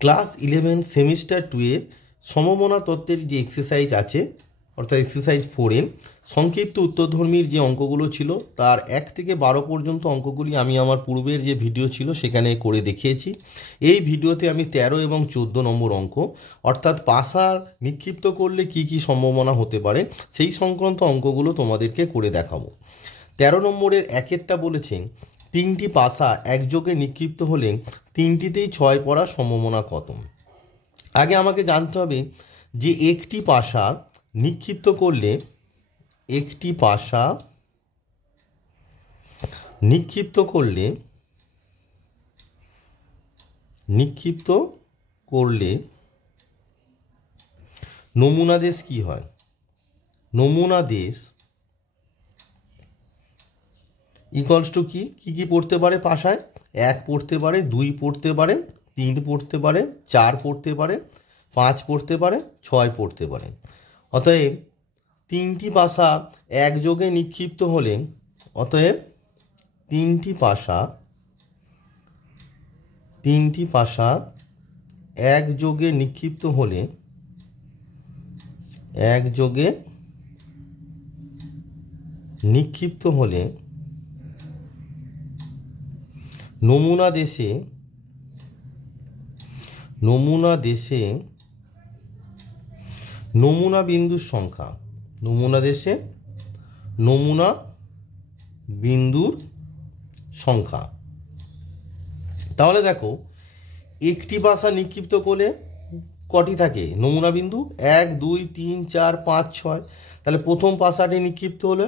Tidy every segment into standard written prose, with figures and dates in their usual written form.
Class 11 semester 2 এর সমমনা তত্ত্বের যে এক্সারসাইজ আছে অর্থাৎ এক্সারসাইজ 4 এর সংক্ষিপ্ত উত্তরধর্মীর যে অঙ্কগুলো ছিল তার 1 থেকে 12 পর্যন্ত অঙ্কগুলি আমি আমার পূর্বের যে ভিডিও ছিল সেখানে করে দেখিয়েছি। এই ভিডিওতে আমি 13 এবং 14 নম্বর অঙ্ক অর্থাৎ পাশার নিক্ষিপ্ত করলে কি কি সম্ভাবনা হতে পারে সেই সংক্রান্ত অঙ্কগুলো তোমাদেরকে করে দেখাবো। 13 নম্বরের একেরটা বলেছেন তিনটি পাশা একযোগে নিক্ষিপ্ত হলে তিনটিতেই 6 পড়ার সম্ভাবনা কত। আগে আমাকে জানতে হবে যে একটি পাশা নিক্ষিপ্ত করলে নমুনাদেশ কি হয়। নমুনাদেশ ইকুয়ালস টু কি কি পড়তে পারে পাশায়? 1 পড়তে পারে, 2 পড়তে পারে, 3 পড়তে পারে, 4 পড়তে পারে, 5 পড়তে পারে, 6 পড়তে পারে। অতএব তিনটি পাশা একযোগে নিক্ষিপ্ত হলে তিনটি পাশা একযোগে নিক্ষিপ্ত হলে নমুনাদেশে নমুনা বিন্দুর সংখ্যা তাহলে দেখো একটি পাশা নিক্ষিপ্ত করলে কটি থাকে নমুনা বিন্দু? 1 2 3 4 5 6। তাহলে প্রথম পাশাটি নিক্ষিপ্ত হলে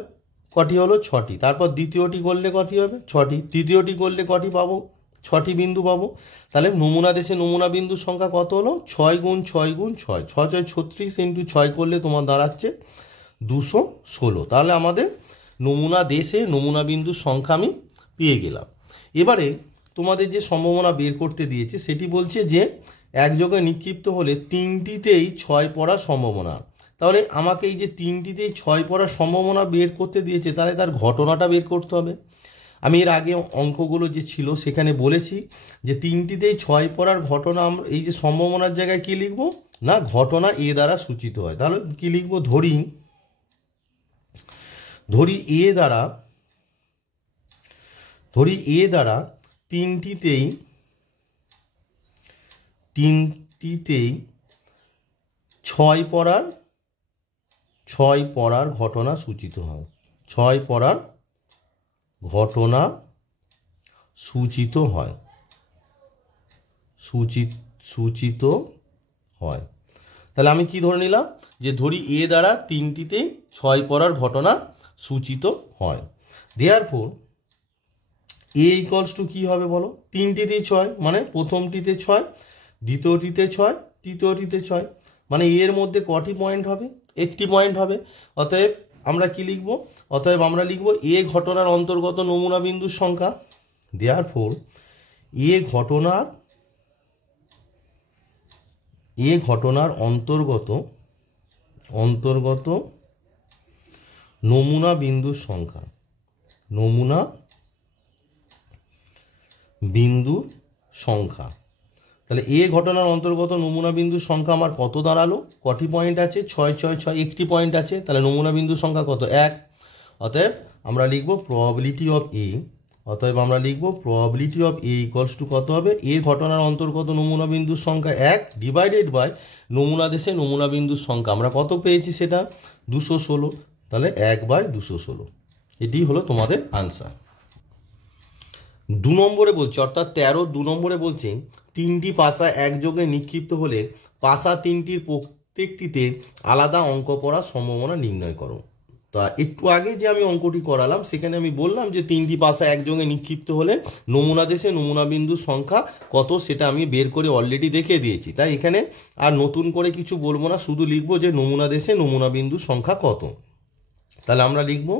কটি হলো? 6টি। তারপর দ্বিতীয়টি করলে কটি হবে? 6টি। তৃতীয়টি করলে কটি পাবো? 6টি বিন্দু পাবো। তাহলে নমুনা দেশে নমুনা বিন্দুর সংখ্যা কত হলো? 6 গুণ 6 গুণ 6 6 6 36 ইন্টু 6 করলে তোমার দাঁড়াচ্ছে 216। তাহলে আমাদের নমুনা দেশে নমুনা বিন্দুর সংখ্যা আমি পেয়ে গেলাম। এবারে তোমাদের যে সম্ভাবনা বের করতে দিয়েছে সেটি বলছে যে একযোগে নিক্ষিপ্ত হলে তিনটিতেই 6 পড়ার সম্ভাবনা। তাহলে আমাকে এই যে তিনটিতেই 6 পড়ার সম্ভাবনা বের করতে দিয়েছে তাহলে তার ঘটনাটা বের করতে হবে। আমি এর আগে অঙ্কগুলো যে ছিল সেখানে বলেছি যে তিনটিতেই 6 পড়ার ঘটনা আমরা এই যে সম্ভাবনার জায়গায় কি লিখব না ঘটনা এ দ্বারা সূচিত হয়। তাহলে কি লিখব? ধরি এ দ্বারা তিনটিতেই 6 পড়ার ঘটনা সূচিত হয়। 6 পড়ার ঘটনা সূচিত হয়। তাহলে আমি কি ধরে নিলাম যে ধরি এ দ্বারা তিনটিতে 6 পড়ার ঘটনা সূচিত হয়। দেয়ারফর এ ইকুয়ালস টু কি হবে বলো? তিনটিতেই 6 মানে প্রথমটিতে 6, দ্বিতীয়টিতে 6, তৃতীয়টিতে 6 মানে এর মধ্যে কটি পয়েন্ট হবে? একটি পয়েন্ট হবে। অতএব আমরা কি লিখব? আমরা লিখব এ ঘটনার অন্তর্গত নমুনা বিন্দুর সংখ্যা। দেয়ারফর এ ঘটনার অন্তর্গত নমুনা বিন্দুর সংখ্যা তাহলে এ ঘটনার অন্তর্গত নমুনা বিন্দুর সংখ্যা আমার কত দাঁড়ালো? কটি পয়েন্ট আছে? 6 6 6 একটি পয়েন্ট আছে। তাহলে নমুনা বিন্দুর সংখ্যা কত? 1। অতএব আমরা লিখব probability of A equals two কত হবে? এ ঘটনার অন্তর্গত নমুনা বিন্দুর সংখ্যা 1 ডিভাইডেড বাই নমুনা দেশে নমুনা বিন্দুর সংখ্যা আমরা কত পেয়েছি সেটা 216। তাহলে 1/216 এটি হলো তোমাদের আনসার। 2 নম্বরে বলছে অর্থাৎ 13 2 নম্বরে বলছে তিনটি পাশা একযোগে নিক্ষিপ্ত হলে পাশা তিনটির প্রত্যেকটিতে আলাদা অঙ্ক পড়ার সম্ভাবনা নির্ণয় করো। তা একটু আগে যে আমি অঙ্কটি করালাম সেখানে আমি বললাম যে তিনটি পাশা একযোগে নিক্ষিপ্ত হলে নমুনা দেশে নমুনা বিন্দুর সংখ্যা কত সেটা আমি বের করে অলরেডি দেখিয়ে দিয়েছি। তাই এখানে আর নতুন করে কিছু বলবো না, শুধু লিখবো যে নমুনা দেশে নমুনা বিন্দুর সংখ্যা কত। তাহলে আমরা লিখব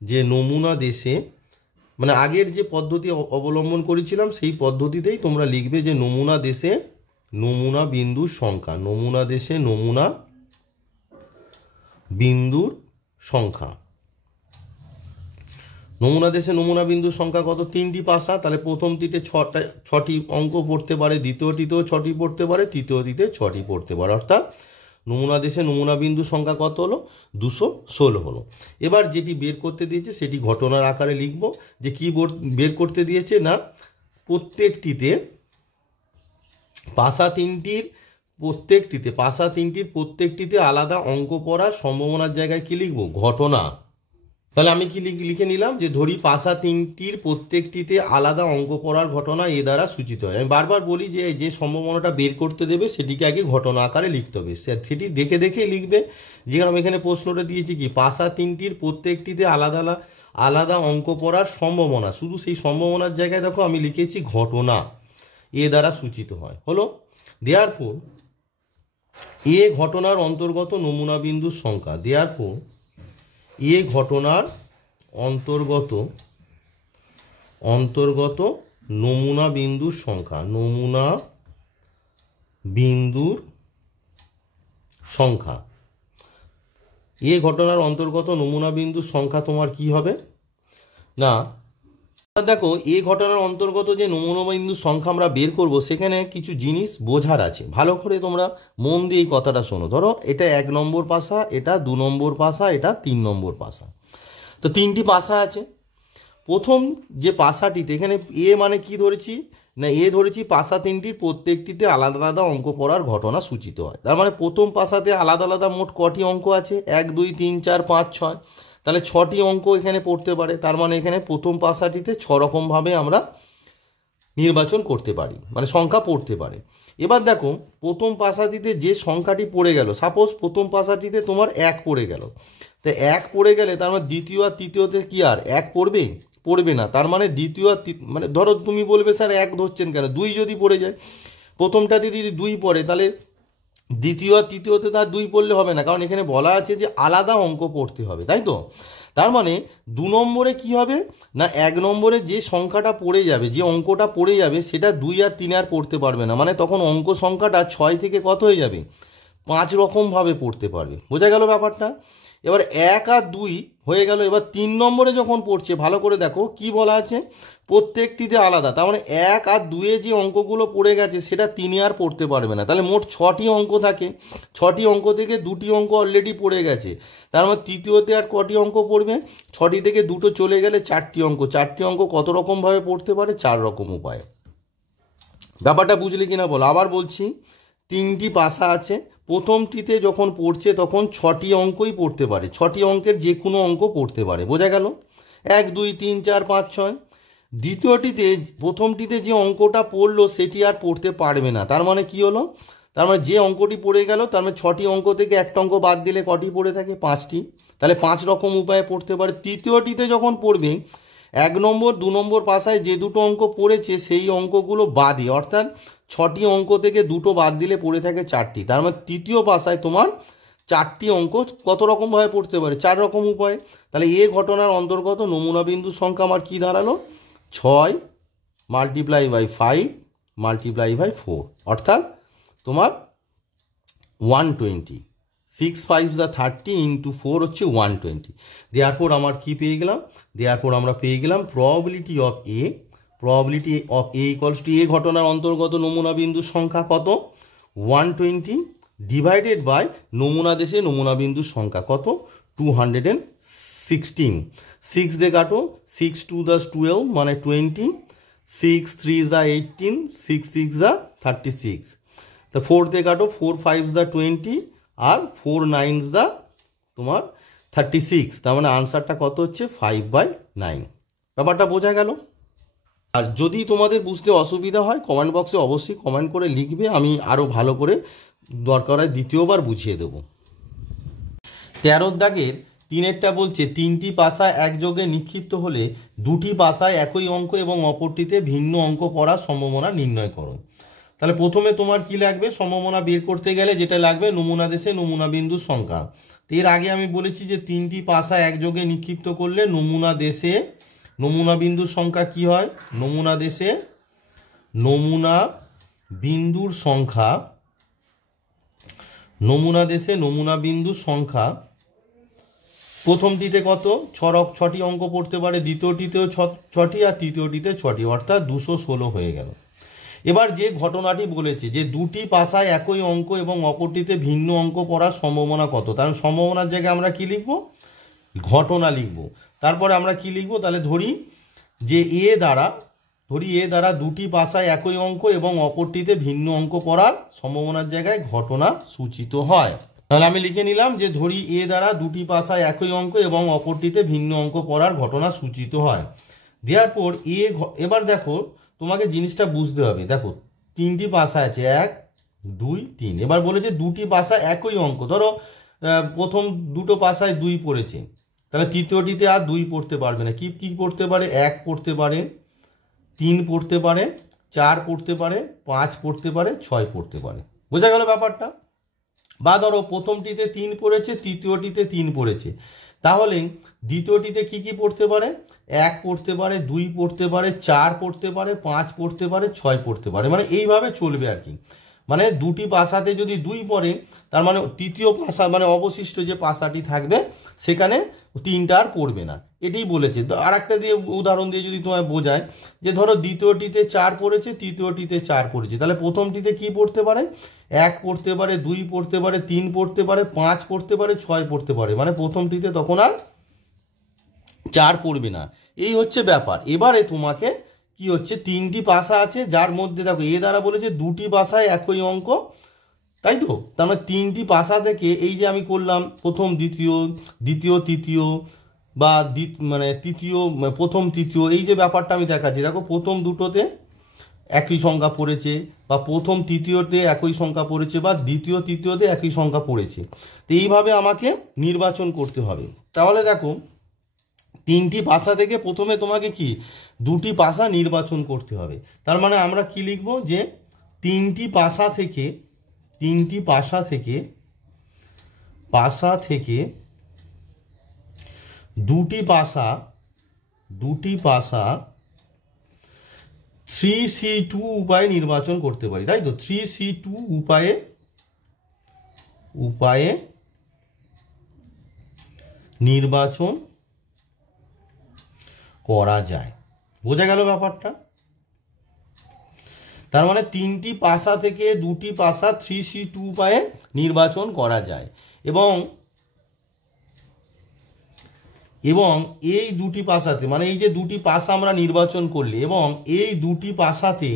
যে নমুনা দেশে মানে আগের যে পদ্ধতি অবলম্বন করেছিলাম সেই পদ্ধতিতেই তোমরা লিখবে যে নমুনা দেশে নমুনা বিন্দুর সংখ্যা। নমুনা দেশে নমুনা বিন্দুর সংখ্যা নমুনা দেশে নমুনা বিন্দুর সংখ্যা কত? 3টি পাশা, তাহলে প্রথমটিতে 6টি অঙ্ক পড়তে পারে, দ্বিতীয়টিতেও 6টি পড়তে পারে, তৃতীয়টিতে 6টি পড়তে পারে, অর্থাৎ নমুনা দেশে নমুনা বিন্দুর সংখ্যা কত হলো? 216 হলো। এবার যেটি বের করতে দিয়েছে সেটি ঘটনার আকারে লিখব। যে কি বের করতে দিয়েছে না, প্রত্যেকটিতে পাশা তিনটির প্রত্যেকটিতে আলাদা অঙ্ক পড়ার সম্ভাবনার জায়গায় কি লিখব? ঘটনা। তাহলে আমি কি লিখে নিলাম যে ধরি পাশা তিনটির প্রত্যেকটিতে আলাদা অঙ্ক পড়ার ঘটনা এ দ্বারা সূচিত হয়। আমি বারবার বলি যে যে সম্ভাবনাটা বের করতে দেবে সেটিকে আগে ঘটনা আকারে লিখতে হবে, সেটি দেখে দেখেই লিখবে। যেখানে আমি এখানে প্রশ্নটা দিয়েছি কি, পাশা তিনটির প্রত্যেকটিতে আলাদা অঙ্ক পড়ার সম্ভাবনা, শুধু সেই সম্ভাবনার জায়গায় দেখো আমি লিখেছি ঘটনা এ দ্বারা সূচিত হয়। হলো, দেয়ারফোর এ ঘটনার অন্তর্গত নমুনা বিন্দুর সংখ্যা, দেয়ারফোর এ ঘটনার অন্তর্গত নমুনা বিন্দুর সংখ্যা, নমুনা বিন্দুর সংখ্যা, এ ঘটনার অন্তর্গত নমুনা বিন্দুর সংখ্যা তোমার কি হবে না, দেখো এ ঘটনার অন্তর্গত যে নমুনা বিন্দুর সংখ্যা আমরা বের করব সেখানে কিছু জিনিস বোঝার আছে, ভালো করে তোমরা মন দিয়ে এই কথাটা শোনো। ধরো এটা 1 নম্বর পাশা, এটা 2 নম্বর পাশা, এটা 3 নম্বর পাশা, তো 3টি পাশা আছে। প্রথম যে পাশাটিতে এখানে এ মানে কি ধরেছি না, এ ধরেছি পাশা তিনটির প্রত্যেকটিতে আলাদা আলাদা অঙ্ক পড়ার ঘটনা সূচিত হয়। তার মানে প্রথম পাশাতে আলাদা আলাদা মোট কটি অঙ্ক আছে? 1 2 3 4 5 6, তাহলে 6টি অঙ্ক এখানে পড়তে পারে। তার মানে এখানে প্রথম পাশাটিতে 6 রকমভাবে আমরা নির্বাচন করতে পারি, মানে সংখ্যা পড়তে পারে। এবার দেখো প্রথম পাশাটিতে যে সংখ্যাটি পড়ে গেল, সাপোজ প্রথম পাশাটিতে তোমার 1 পড়ে গেল, তো 1 পড়ে গেলে তার মানে দ্বিতীয় আর তৃতীয়তে কি আর 1 পড়বে না। তার মানে দ্বিতীয় আর মানে ধরো তুমি বলবে স্যার 1 ধরছেন কেন, 2 যদি পড়ে যায়, প্রথমটাতে যদি 2 পড়ে তাহলে দ্বিতীয় আর তৃতীয়তে তার 2 পড়লে হবে না, কারণ এখানে বলা আছে যে আলাদা অঙ্ক পড়তে হবে, তাই তো। তার মানে 2 নম্বরে কি হবে না, 1 নম্বরে যে সংখ্যাটা পড়ে যাবে, যে অঙ্কটা পড়ে যাবে সেটা 2 আর 3 আর পড়তে পারবে না, মানে তখন অঙ্ক সংখ্যাটা 6 থেকে কত হয়ে যাবে? 5 রকমভাবে পড়তে পারবে। বোঝা গেল ব্যাপারটা? এবার 1 আর 2 হয়ে গেল। এবার 3 নম্বরে যখন পড়ছে, ভালো করে দেখো কি বলা আছে, প্রত্যেকটিতে আলাদা। তার মানে 1 আর 2 যে অঙ্কগুলো পড়ে গেছে সেটা 3 আর পড়তে পারবে না। তাহলে মোট 6টি অঙ্ক থাকে, 6টি অঙ্ক থেকে 2টি অঙ্ক অলরেডি পড়ে গেছে। তার মানে তৃতীয়তে আর কটি অঙ্ক পড়বে? 6টি থেকে 2টো চলে গেলে 4টি অঙ্ক। 4টি অঙ্ক কত রকমভাবে পড়তে পারে? 4 রকম উপায়ে। ব্যাপারটা বুঝলি কিনা বলো। আবার বলছি, 3টি পাশা আছে, প্রথমটিতে যখন পড়ছে তখন 6টি অঙ্কই পড়তে পারে, 6টি অঙ্কের যে কোনো অঙ্ক পড়তে পারে। বোঝা গেল? 1 2 3 4 5 6। দ্বিতীয়টিতে প্রথমটিতে যে অঙ্কটা পড়লো সেটি আর পড়তে পারবে না। তার মানে কি হলো, তার মানে যে অঙ্কটি পড়ে গেল তার মানে 6টি অঙ্ক থেকে একটা অঙ্ক বাদ দিলে কটি পড়ে থাকে? 5টি। তাহলে 5 রকম উপায়ে পড়তে পারে। তৃতীয়টিতে যখন পড়বে 1 নম্বর 2 নম্বর পাশায় যে দুটো অঙ্ক পড়েছে সেই অঙ্কগুলো বাদে, অর্থাৎ 6টি অঙ্ক থেকে 2টো বাদ দিলে পড়ে থাকে 4টি। তার মানে তৃতীয় পাশায় তোমার 4টি অঙ্ক কত রকমভাবে পড়তে পারে? 4 রকম উপায়ে। তাহলে এ ঘটনার অন্তর্গত নমুনা বিন্দুর সংখ্যা আমার কি দাঁড়ালো? 6 × 5 × 4, অর্থাৎ তোমার 120। 6 5 30 × 4 হচ্ছে 120। দেয়ারফোর আমার কি পেয়ে গেলাম? দেয়ারফোর আমরা পেয়ে গেলাম প্রবাবিলিটি অফ এ এ ঘটনার অন্তর্গত নমুনা বিন্দুর সংখ্যা কত? 120 ডিভাইডেড বাই নমুনা দেশে নমুনা বিন্দুর সংখ্যা কত? 216। 6 দিয়ে কাটো, 6 2 12 মানে 20, 6 3 18, 6 6 36। তো 4 দিয়ে কাটো, 4 5 20 আর 4 9 তোমার 36। তার মানে আনসারটা কত হচ্ছে? 5/9। ব্যাপারটা বোঝা গেল? আর যদি তোমাদের বুঝতে অসুবিধা হয় কমেন্ট বক্সে অবশ্যই কমেন্ট করে লিখবে, আমি আরও ভালো করে দরকার হয় দ্বিতীয়বার বুঝিয়ে দেবো। 13 দাগের 3-এরটা বলছে 3টি পাশা একযোগে নিক্ষিপ্ত হলে 2টি পাশায় একই অঙ্ক এবং অপরটিতে ভিন্ন অঙ্ক পড়ার সম্ভাবনা নির্ণয় করো। তাহলে প্রথমে তোমার কি লাগবে? সম্ভাবনা বের করতে গেলে যেটা লাগবে নমুনা দেশে নমুনা বিন্দুর সংখ্যা। এর আগে আমি বলেছি যে 3টি পাশা একযোগে নিক্ষিপ্ত করলে নমুনা দেশে নমুনা বিন্দুর সংখ্যা কি হয়? নমুনা দেশে নমুনা বিন্দুর সংখ্যা, নমুনা দেশে নমুনা বিন্দুর সংখ্যা প্রথমটিতে কত ছটি অঙ্ক পড়তে পারে, দ্বিতীয়টিতেও ছটি, আর তৃতীয়টিতে ছটি, অর্থাৎ 216 হয়ে গেল। এবার যে ঘটনাটি বলেছে যে দুটি পাশায় একই অঙ্ক এবং অপরটিতে ভিন্ন অঙ্ক পড়ার সম্ভাবনা কত, কারণ সম্ভাবনার জায়গায় আমরা কি লিখব, ঘটনা লিখব। তারপরে আমরা কি লিখব, তাহলে ধরি এ দ্বারা দুটি পাশায় একই অঙ্ক এবং অপরটিতে ভিন্ন অঙ্ক পড়ার সম্ভাবনার জায়গায় ঘটনা সূচিত হয়। তাহলে আমি লিখে নিলাম যে ধরি এ দ্বারা দুটি পাশায় একই অঙ্ক এবং অপরটিতে ভিন্ন অঙ্ক পড়ার ঘটনা সূচিত হয়। দেওয়ার পর এবার দেখো তোমাকে জিনিসটা বুঝতে হবে। দেখো তিনটি পাশা আছে, 1 2 3। এবার বলেছে দুটি পাশা একই অঙ্ক, ধরো প্রথম দুটো পাশায় 2 পড়েছে, তাহলে তৃতীয়টিতে আর 2 পড়তে পারবে না। কি পড়তে পারে, 1 পড়তে পারে, 3 পড়তে পারে, 4 পড়তে পারে, 5 পড়তে পারে, 6 পড়তে পারে। বোঝা গেল ব্যাপারটা? বা ধরো প্রথমটিতে 3 পড়েছে, তৃতীয়টিতে 3 পড়েছে, তাহলে দ্বিতীয়টিতে কি পড়তে পারে, 1 পড়তে পারে, 2 পড়তে পারে, 4 পড়তে পারে, 5 পড়তে পারে, 6 পড়তে পারে। মানে এইভাবে চলবে আর কি। মানে দুটি পাশাতে যদি 2 পড়ে, তার মানে তৃতীয় পাশা মানে অবশিষ্ট যে পাশাটি থাকবে সেখানে 3টা আর পড়বে না, এটাই বলেছে। আর একটা দিয়ে উদাহরণ দিয়ে যদি তোমায় বোঝায়, যে ধরো দ্বিতীয়টিতে 4 পড়েছে, তৃতীয়টিতে 4 পড়েছে, তাহলে প্রথমটিতে কি পড়তে পারে, 1 পড়তে পারে, 2 পড়তে পারে, 3 পড়তে পারে, 5 পড়তে পারে, 6 পড়তে পারে। মানে প্রথমটিতে তখন আর 4 পড়বে না। এই হচ্ছে ব্যাপার। এবারে তোমাকে কি হচ্ছে, 3টি পাশা আছে, যার মধ্যে দেখো এ দ্বারা বলেছে দুটি পাশায় একই অঙ্ক, তাই তো? তার মানে 3টি পাশা থেকে এই যে আমি করলাম প্রথম দ্বিতীয়, দ্বিতীয় তৃতীয়, বা মানে তৃতীয় প্রথম তৃতীয়, এই যে ব্যাপারটা আমি দেখাচ্ছি। দেখো প্রথম দুটোতে একই সংখ্যা পড়েছে, বা প্রথম তৃতীয়তে একই সংখ্যা পড়েছে, বা দ্বিতীয় তৃতীয়তে একই সংখ্যা পড়েছে। তো এইভাবে আমাকে নির্বাচন করতে হবে। তাহলে দেখো 3টি পাশা থেকে প্রথমে তোমাকে কি দুটি পাশা নির্বাচন করতে হবে। তার মানে আমরা কি লিখব, যে 3টি পাশা থেকে দুটি পাশা 3C2 উপায়ে নির্বাচন করতে পারি, তাই তো? 3C2 উপায়ে নির্বাচন করা যায়। বোঝা গেল ব্যাপারটা? তার মানে 3টি পাশা থেকে দুটি পাশা 3C2 উপায়ে নির্বাচন করা যায়। এবং এই দুটি পাশাতে, মানে এই যে দুটি পাশা আমরা নির্বাচন করলে, এবং এই দুটি পাশাতে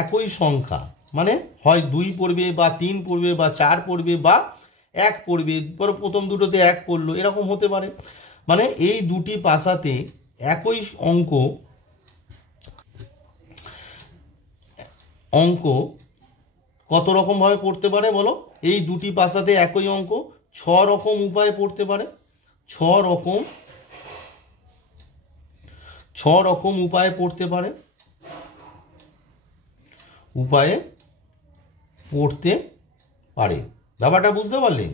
একই সংখ্যা, মানে হয় 2 পড়বে, বা 3 পড়বে, বা 4 পড়বে, বা 1 পড়বে, প্রথম দুটোতে 1 পড়লো, এরকম হতে পারে। মানে এই দুটি পাশাতে একই অঙ্ক কত রকম ভাবে পড়তে পারে বলো? এই দুটি পাশাতে একই অঙ্ক 6 রকম উপায়ে পড়তে পারে। 6 রকম উপায়ে পড়তে পারে, ব্যাপারটা বুঝতে পারলে?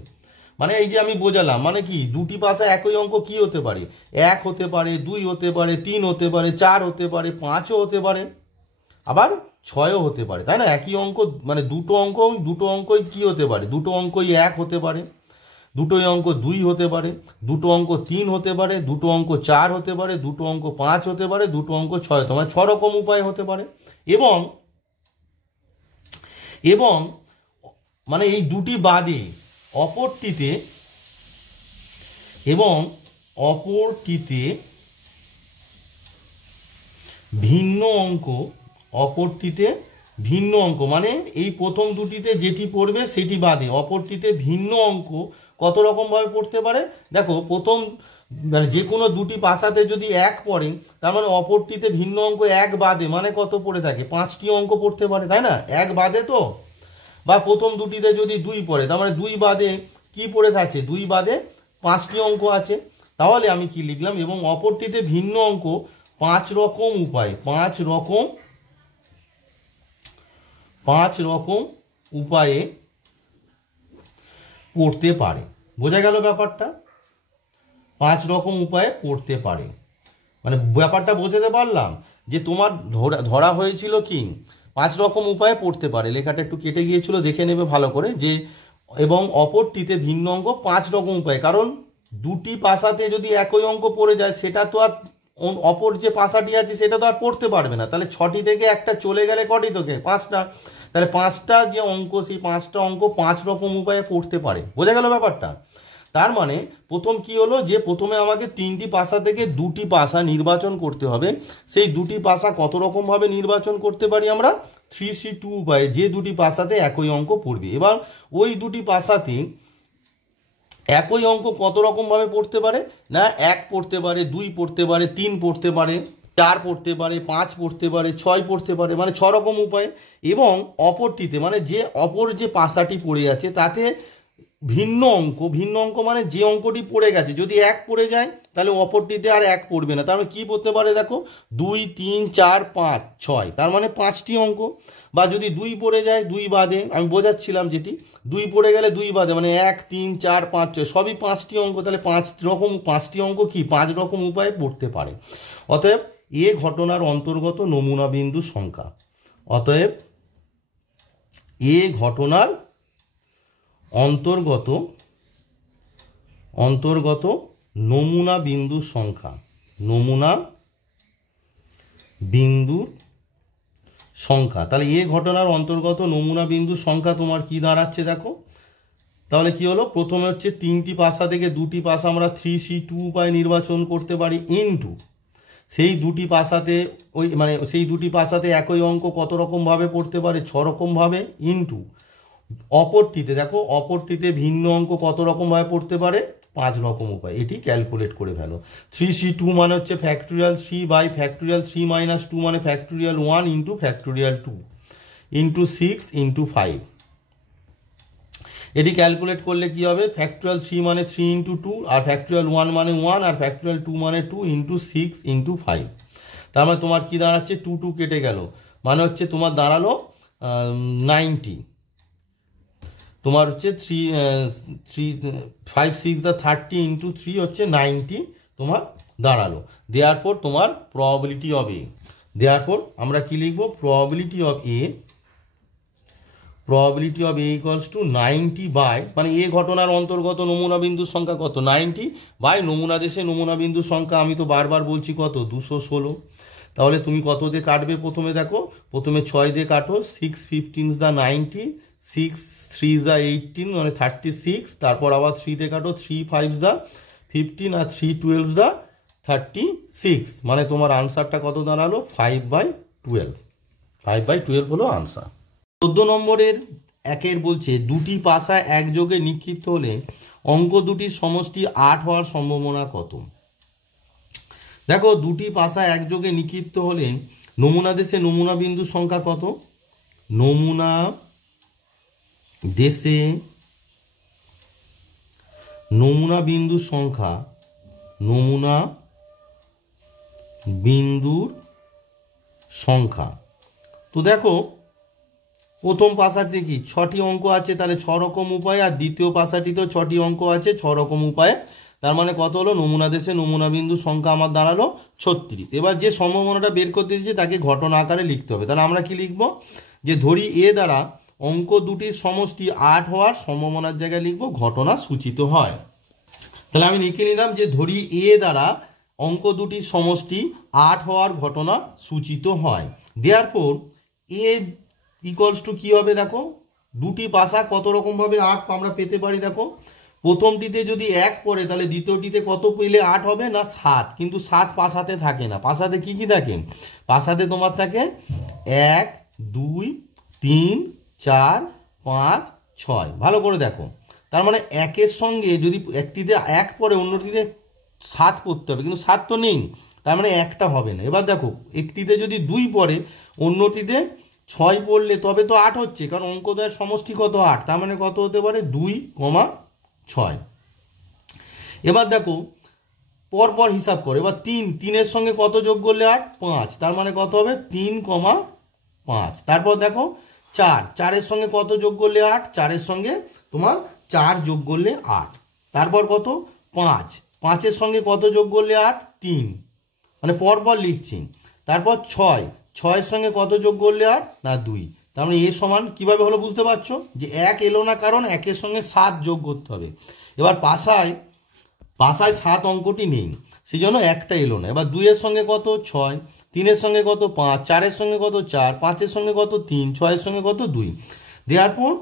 মানে এই যে আমি বোঝালাম, মানে কি দুটি পাশা একই অঙ্ক কি হতে পারে, 1 হতে পারে, 2 হতে পারে, 3 হতে পারে, 4 হতে পারে, 5ও হতে পারে, আবার 6ও হতে পারে, তাই না? একই অঙ্ক মানে দুটো অঙ্কই কি হতে পারে, দুটো অঙ্কই 1 হতে পারে, দুটোই অঙ্ক 2 হতে পারে, দুটো অঙ্ক 3 হতে পারে, দুটো অঙ্ক 4 হতে পারে, দুটো অঙ্ক 5 হতে পারে, দুটো অঙ্ক 6 হতে পারে। 6 রকম উপায় হতে পারে। এবং মানে এই দুটি বাদে অপরটিতে ভিন্ন অঙ্ক, মানে এই প্রথম দুটিতে যেটি পড়বে সেটি বাদে অপরটিতে ভিন্ন অঙ্ক কত রকম ভাবে পড়তে পারে। দেখো প্রথম মানে যে কোনো দুটি পাশাতে যদি 1 পড়ে, তার মানে অপরটিতে ভিন্ন অঙ্ক 1 বাদে মানে কত পড়ে থাকে, 5টি অঙ্ক পড়তে পারে, তাই না? 1 বাদে তো। বা প্রথম দুটিতে যদি 2 পড়ে, তার মানে 2 বাদে কি পড়ে থাকে, 2 বাদে 5টি অঙ্ক আছে। তাহলে আমি কি লিখলাম, এবং অপরটিতে ভিন্ন অঙ্ক 5 রকম উপায়ে পড়তে পারে। বোঝা গেল ব্যাপারটা? 5 রকম উপায়ে পড়তে পারে, মানে ব্যাপারটা বোঝাতে পারলাম যে তোমার ধরা হয়েছিল কি, 5 রকম উপায়ে পড়তে পারে। লেখাটা একটু কেটে গিয়েছিল, দেখে নেবে ভালো করে যে এবং অপরটিতে ভিন্ন অঙ্ক 5 রকম উপায়। কারণ দুটি পাশাতে যদি একই অঙ্ক পড়ে যায় সেটা তো আর অপর যে পাশাটি আছে সেটা তো আর পড়তে পারবে না। তাহলে 6টি থেকে একটা চলে গেলে কটি তোকে 5টা, তাহলে 5টা যে অঙ্ক সেই 5টা অঙ্ক 5 রকম উপায়ে পড়তে পারে। বোঝা গেল ব্যাপারটা? তার মানে প্রথম কি হলো যে প্রথমে আমাকে 3টি পাশা থেকে 2টি পাশা নির্বাচন করতে হবে। সেই 2টি পাশা কত রকমভাবে নির্বাচন করতে পারি আমরা? 3C2 উপায়ে, যে 2টি পাশাতে একই অঙ্ক পড়বে। এবার ওই 2টি পাশাতে একই অঙ্ক কত রকমভাবে পড়তে পারে না, 1 পড়তে পারে, 2 পড়তে পারে, 3 পড়তে পারে, 4 পড়তে পারে, 5 পড়তে পারে, 6 পড়তে পারে, মানে 6 রকম উপায়। এবং অপরটিতে মানে যে অপর যে পাশাটি পড়ে আছে তাতে ভিন্ন অঙ্ক, ভিন্ন অঙ্ক মানে যে অঙ্কটি পড়ে গেছে যদি 1 পড়ে যায় তাহলে অপরটিতে আর 1 পড়বে না। তার মানে কী পড়তে পারে দেখো, 2, 3, 4, 5, 6, তার মানে 5টি অঙ্ক। বা যদি 2 পড়ে যায়, 2 বাদে, আমি বোঝাচ্ছিলাম যেটি 2 পড়ে গেলে 2 বাদে মানে 1, 3, 4, 5, 6 সবই 5টি অঙ্ক। তাহলে 5টি অঙ্ক কি 5 রকম উপায়ে পড়তে পারে। অতএব এ ঘটনার অন্তর্গত নমুনা বিন্দু সংখ্যা, অতএব এ ঘটনার অন্তর্গত নমুনা বিন্দুর সংখ্যা, নমুনা বিন্দুর সংখ্যা। তাহলে এ ঘটনার অন্তর্গত নমুনা বিন্দুর সংখ্যা তোমার কি দাঁড়াচ্ছে দেখো। তাহলে কি হলো, প্রথমে হচ্ছে 3টি পাশা থেকে 2টি পাশা আমরা 3C2 উপায় নির্বাচন করতে পারি, ইনটু সেই 2টি পাশাতে সেই 2টি পাশাতে একই অঙ্ক কত রকমভাবে পড়তে পারে, 6 রকমভাবে, ইনটু অপরটিতে দেখো অপরটিতে ভিন্ন অঙ্ক কত রকমভাবে পড়তে পারে, 5 রকম উপায়। এটি ক্যালকুলেট করে ফেলো। 3C2 মানে হচ্ছে ফ্যাক্টোরিয়াল 3 বাই ফ্যাক্টোরিয়াল 3 মাইনাস 2 মানে factorial 1 into factorial 2 into 6 into 5। এটি ক্যালকুলেট করলে কি হবে, ফ্যাক্টোরিয়াল 3 মানে 3 ইন্টু 2, আর ফ্যাক্টোরিয়াল 1 মানে 1, আর ফ্যাক্টোরিয়াল 2 মানে 2 ইন্টু 6 ইন্টু 5। তার মানে তোমার কি দাঁড়াচ্ছে, 2 কেটে গেল, মানে হচ্ছে তোমার দাঁড়ালো 90। তোমার হচ্ছে 5, 6 দা 30 ইন্টু 3 হচ্ছে 90 তোমার দাঁড়ালো। দেওয়ার পর তোমার প্রবাবিলিটি অফ এ, দেওয়ার পর আমরা কি লিখবো, probability of A equals to 90 by, মানে এ ঘটনার অন্তর্গত নমুনা বিন্দুর সংখ্যা কত, 90 বাই নমুনা দেশে নমুনা বিন্দুর সংখ্যা, আমি তো বারবার বলছি কত, 216। তাহলে তুমি কত দিয়ে কাটবে, প্রথমে দেখো, প্রথমে 6 দিয়ে কাটো, 6 15 দা 90, 6 3 দা 18 মানে 36, তারপর আবার 3 দিয়ে কাটো, 3 5 দা 15, আর 3 12 দা 36, মানে তোমার আনসারটা কত দাঁড়ালো, 5/12। 5/12 হলো আনসার। 14 নম্বরের 1 বলছে, 2টি পাশা একযোগে নিক্ষিপ্ত হলে অঙ্ক দুটির সমষ্টি 8 হওয়ার সম্ভাবনা কত। দেখো 2টি পাশা একযোগে নিক্ষিপ্ত হলে নমুনা দেশে নমুনা বিন্দুর সংখ্যা কত, নমুনা দেশে নমুনা বিন্দুর সংখ্যা, নমুনা বিন্দুর সংখ্যা। তো দেখো প্রথম পাশাটি কি 6টি অঙ্ক আছে, তাহলে 6 রকম উপায়, আর দ্বিতীয় পাশাটিতেও 6টি অঙ্ক আছে 6 রকম উপায়ে। তার মানে কত হলো, নমুনা দেশে নমুনা বিন্দুর সংখ্যা আমার দাঁড়ালো 36। এবার যে সম্ভাবনাটা বের করতে দিয়েছে তাকে ঘটনা আকারে লিখতে হবে। তাহলে আমরা কি লিখবো, যে ধরি এ দ্বারা অঙ্ক দুটির সমষ্টি 8 হওয়ার সম্ভাবনার জায়গায় লিখবো ঘটনা সূচিত হয়। তাহলে আমি লিখে নিলাম যে ধরি এ দ্বারা অঙ্ক দুটির সমষ্টি 8 হওয়ার ঘটনা সূচিত হয়। দেয়ারফর এ ইকুয়ালস টু কী হবে, দেখো 2টি পাশা কত রকমভাবে 8 আমরা পেতে পারি। দেখো প্রথমটিতে যদি 1 পড়ে তাহলে দ্বিতীয়টিতে কত পেলে 8 হবে না, 7। কিন্তু 7 পাশাতে থাকে না, পাশাতে কি কি থাকে, পাশাতে তোমার থাকে 1, 2, 3, 4, 5, 6। ভালো করে দেখো, তার মানে 1-এর সঙ্গে যদি একটিতে 1 পড়ে অন্যটিতে 7 পড়তে হবে, কিন্তু 7 তো নেই, তার মানে একটা হবে না। এবার দেখো একটিতে যদি 2 পড়ে অন্যটিতে 6 পড়লে তবে তো 8 হচ্ছে, কারণ অঙ্কদ্বয়ের সমষ্টি কত 8, তার মানে কত হতে পারে 2, 6। এবার দেখো পরপর হিসাব করো, এবার 3-এর সঙ্গে কত যোগ করলে 8, 5, তার মানে কত হবে 3, 5। তারপর দেখো 4-এর সঙ্গে কত যোগ করলে 8, 4-এর সঙ্গে তোমার 4 যোগ করলে 8। তারপর কত 5-এর সঙ্গে কত যোগ করলে 8, 3, মানে পরপর লিখছি। তারপর 6 ছয়ের সঙ্গে কত যোগ করলে 8 না 2। তার মানে এ সমান কীভাবে হলো বুঝতে পারছো, যে 1 এলো না কারণ 1-এর সঙ্গে 7 যোগ করতে হবে। এবার পাশায় 7 অঙ্কটি নেই, সেই জন্য একটা এলো না। এবার 2-এর সঙ্গে কত 6, 3-এর সঙ্গে কত 5, 4-এর সঙ্গে কত 4, 5-এর সঙ্গে কত 3, 6-এর সঙ্গে কত 2। দেয়ারপর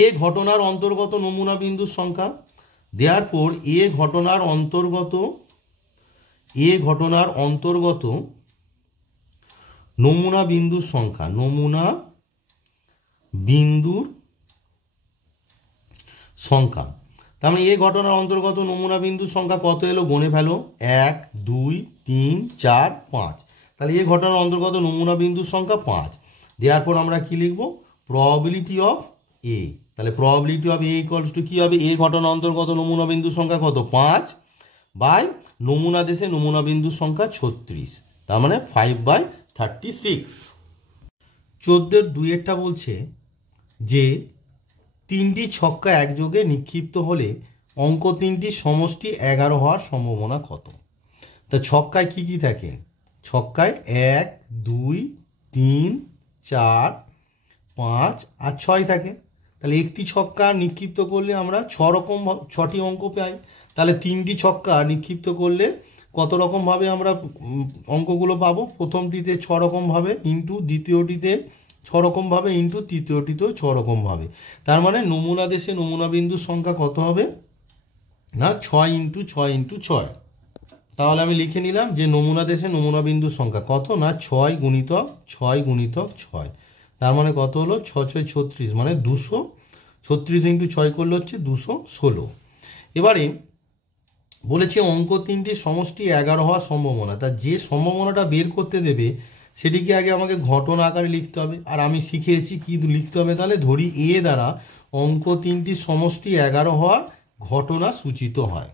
এ ঘটনার অন্তর্গত নমুনা বিন্দুর সংখ্যা, দেয়ারপর এ ঘটনার অন্তর্গত নমুনা বিন্দুর সংখ্যা, নমুনা বিন্দুর সংখ্যা। তার মানে এ ঘটনার অন্তর্গত নমুনা বিন্দুর সংখ্যা কত এলো গুণে ফেলো, 1 2 3 4 5। তাহলে এ ঘটনার অন্তর্গত নমুনা বিন্দুর সংখ্যা 5। দেওয়ার পর আমরা কি লিখব, প্রবাবিলিটি অফ এ। তাহলে probability of A equals to কী হবে, এ ঘটনার অন্তর্গত নমুনা বিন্দুর সংখ্যা কত 5 বাই নমুনা দেশে নমুনা বিন্দুর সংখ্যা 36, তার মানে 5/36। 14-2 বলছে যে 3টি ছক্কা একযোগে নিক্ষিপ্ত হলে অঙ্ক 3টির সমষ্টি 11 হওয়ার সম্ভাবনা কত। তা ছক্কায় কি কি থাকে, ছক্কায় 1 2 3 4 5 আর 6 থাকে। তাহলে একটি ছক্কা নিক্ষিপ্ত করলে আমরা 6টি অঙ্ক পাই। তাহলে 3টি ছক্কা নিক্ষিপ্ত করলে কত রকমভাবে আমরা অঙ্কগুলো পাবো, প্রথমটিতে 6 রকমভাবে ইন্টু দ্বিতীয়টিতে 6 রকমভাবে ইন্টু তৃতীয়টিতেও 6 রকমভাবে। তার মানে নমুনা দেশে নমুনা বিন্দুর সংখ্যা কত হবে না 6 × 6 × 6। তাহলে আমি লিখে নিলাম যে নমুনা দেশে নমুনা বিন্দুর সংখ্যা কত না 6 × 6 × 6। তার মানে কত হলো 6 6 36, মানে 236 × 6 করলে হচ্ছে 216। এবারে বলেছে অঙ্ক 3টির সমষ্টি 11 হওয়ার সম্ভাবনা। তা যে সম্ভাবনাটা বের করতে দেবে সেটিকে আগে আমাকে ঘটনা আকারে লিখতে হবে। আর আমি শিখিয়েছি কি লিখতে হবে, তাহলে ধরি এ দ্বারা অঙ্ক 3টির সমষ্টি 11 হওয়ার ঘটনা সূচিত হয়।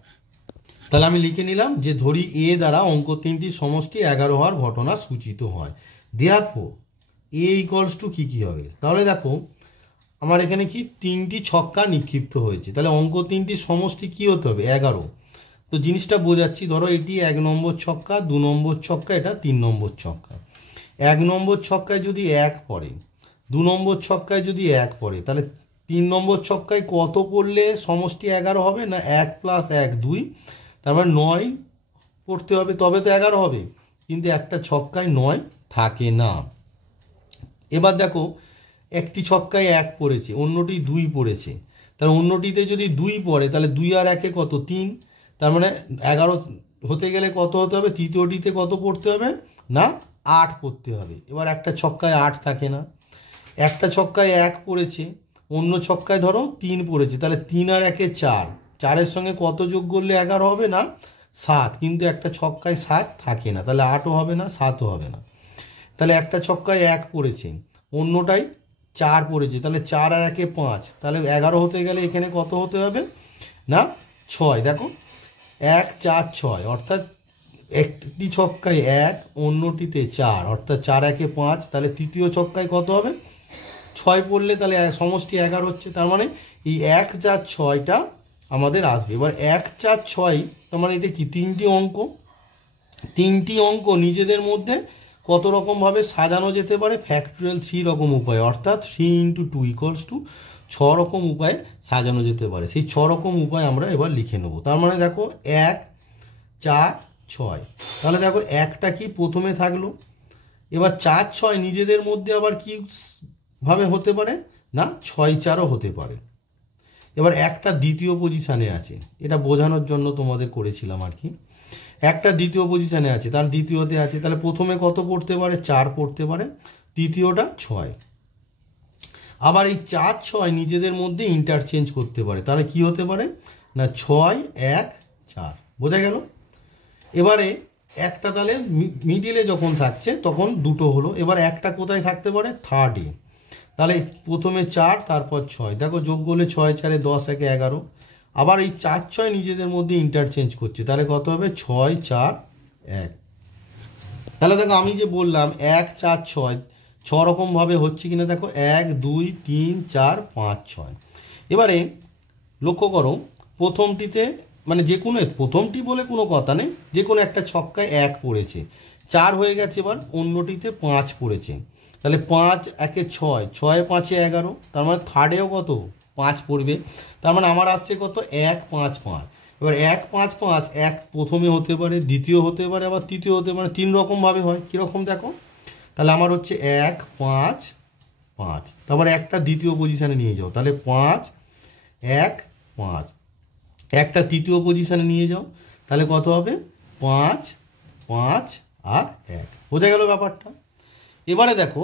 তাহলে আমি লিখে নিলাম যে ধরি এ দ্বারা অঙ্ক 3টির সমষ্টি 11 হওয়ার ঘটনা সূচিত হয়। দেয়ারফর এ ইকুয়ালস টু কী কী হবে, তাহলে দেখো আমার এখানে কি 3টি ছক্কা নিক্ষিপ্ত হয়েছে, তাহলে অঙ্ক 3টির সমষ্টি কী হতে হবে 11। তো জিনিসটা বোঝাচ্ছি, ধরো এটি 1 নম্বর ছক্কা, 2 নম্বর ছক্কা, এটা 3 নম্বর ছক্কা। 1 নম্বর ছক্কায় যদি 1 পড়ে, 2 নম্বর ছক্কায় যদি 1 পড়ে, তাহলে 3 নম্বর ছক্কায় কত পড়লে সমষ্টি 11 হবে না 1 + 1 2, তার মানে 9 পড়তে হবে তবে তো 11 হবে, কিন্তু একটা ছক্কায় 9 থাকে না। এবার দেখো একটি ছক্কায় 1 পড়েছে, অন্যটি 2 পড়েছে, তার অন্যটিতে যদি 2 পড়ে তাহলে 2 আর 1 কত 3, তার মানে 11 হতে গেলে কত হতে হবে, তৃতীয়টিতে কত পড়তে হবে না 8 পড়তে হবে। এবার একটা ছক্কায় 8 থাকে না, একটা ছক্কায় 1 পড়েছে, অন্য ছক্কায় ধরো 3 পড়েছে, তাহলে 3 আর 1 4, 4-এর সঙ্গে কত যোগ করলে 11 হবে না 7, কিন্তু একটা ছক্কায় 7 থাকে না, তাহলে 8ও হবে না 7ও হবে না। তাহলে একটা ছক্কায় 1 পড়েছে, অন্যটাই 4 পড়েছে, তাহলে 4 আর 1 5, তাহলে 11 হতে গেলে এখানে কত হতে হবে না 6। দেখো 1 4 6, অর্থাৎ একটি ছক্কায় 1, অন্যটিতে 4, অর্থাৎ 4 1 5, তাহলে তৃতীয় ছক্কায় কত হবে 6 পড়লে তাহলে সমষ্টি 11 হচ্ছে। তার মানে এই 1 4 6টা আমাদের আসবে। এবার 1 4 6, তার মানে এটা কি 3টি অঙ্ক, 3টি অঙ্ক নিজেদের মধ্যে কত রকমভাবে সাজানো যেতে পারে, ফ্যাক্টরিয়াল 3 রকম উপায়, অর্থাৎ 3 × 2 = 6 রকম উপায়ে সাজানো যেতে পারে। সেই 6 রকম উপায় আমরা এবার লিখে নেব। তার মানে দেখো 1 4 6, তাহলে দেখো একটা কি প্রথমে থাকলো। এবার 4 6 নিজেদের মধ্যে আবার কি ভাবে হতে পারে না 6 4ও হতে পারে। এবার একটা দ্বিতীয় পজিশানে আছে, এটা বোঝানোর জন্য তোমাদের করেছিলাম আর কি। একটা দ্বিতীয় পজিশানে আছে, তার দ্বিতীয়তে আছে, তাহলে প্রথমে কত পড়তে পারে 4 পড়তে পারে, তৃতীয়টা 6। আবার এই 4 6 নিজেদের মধ্যে ইন্টারচেঞ্জ করতে পারে, তাহলে কি হতে পারে না 6 1 4, বোঝা গেল। এবারে একটা তাহলে মিডিলে যখন থাকছে তখন দুটো হলো। এবার একটা কোথায় থাকতে পারে থার্ডে, তাহলে প্রথমে 4 তারপর 6, দেখো যোগ করলে 6 4 10 1 11। আবার এই 4 6 নিজেদের মধ্যে ইন্টারচেঞ্জ করছে, তাহলে কত হবে 6 4 1। তাহলে দেখো আমি যে বললাম 1 4 6 6 রকমভাবে হচ্ছে কিনা দেখো 1 2 3 4 5 6। এবারে লক্ষ্য করো প্রথমটিতে, মানে যে কোনো প্রথমটি বলে কোনো কথা নেই, যে কোনো একটা ছক্কায় 1 পড়েছে, 4 হয়ে গেছে, এবার অন্যটিতে 5 পড়েছে, তাহলে 5 একে 6, 6 5 11, তার মানে থার্ডেও কত 5 পড়বে, তার মানে আমার আসছে কত 1 5 5। এবার 1 5 5 এক প্রথমে হতে পারে, দ্বিতীয় হতে পারে, আবার তৃতীয় হতে পারে, 3 রকমভাবে হয়। কীরকম দেখো, তাহলে আমার হচ্ছে 1 5 5, তারপর একটা দ্বিতীয় পজিশানে নিয়ে যাও, তাহলে 5 1 5, একটা তৃতীয় পজিশানে নিয়ে যাও, তাহলে কত হবে 5 5 আর 1। বোঝা গেল ব্যাপারটা। এবারে দেখো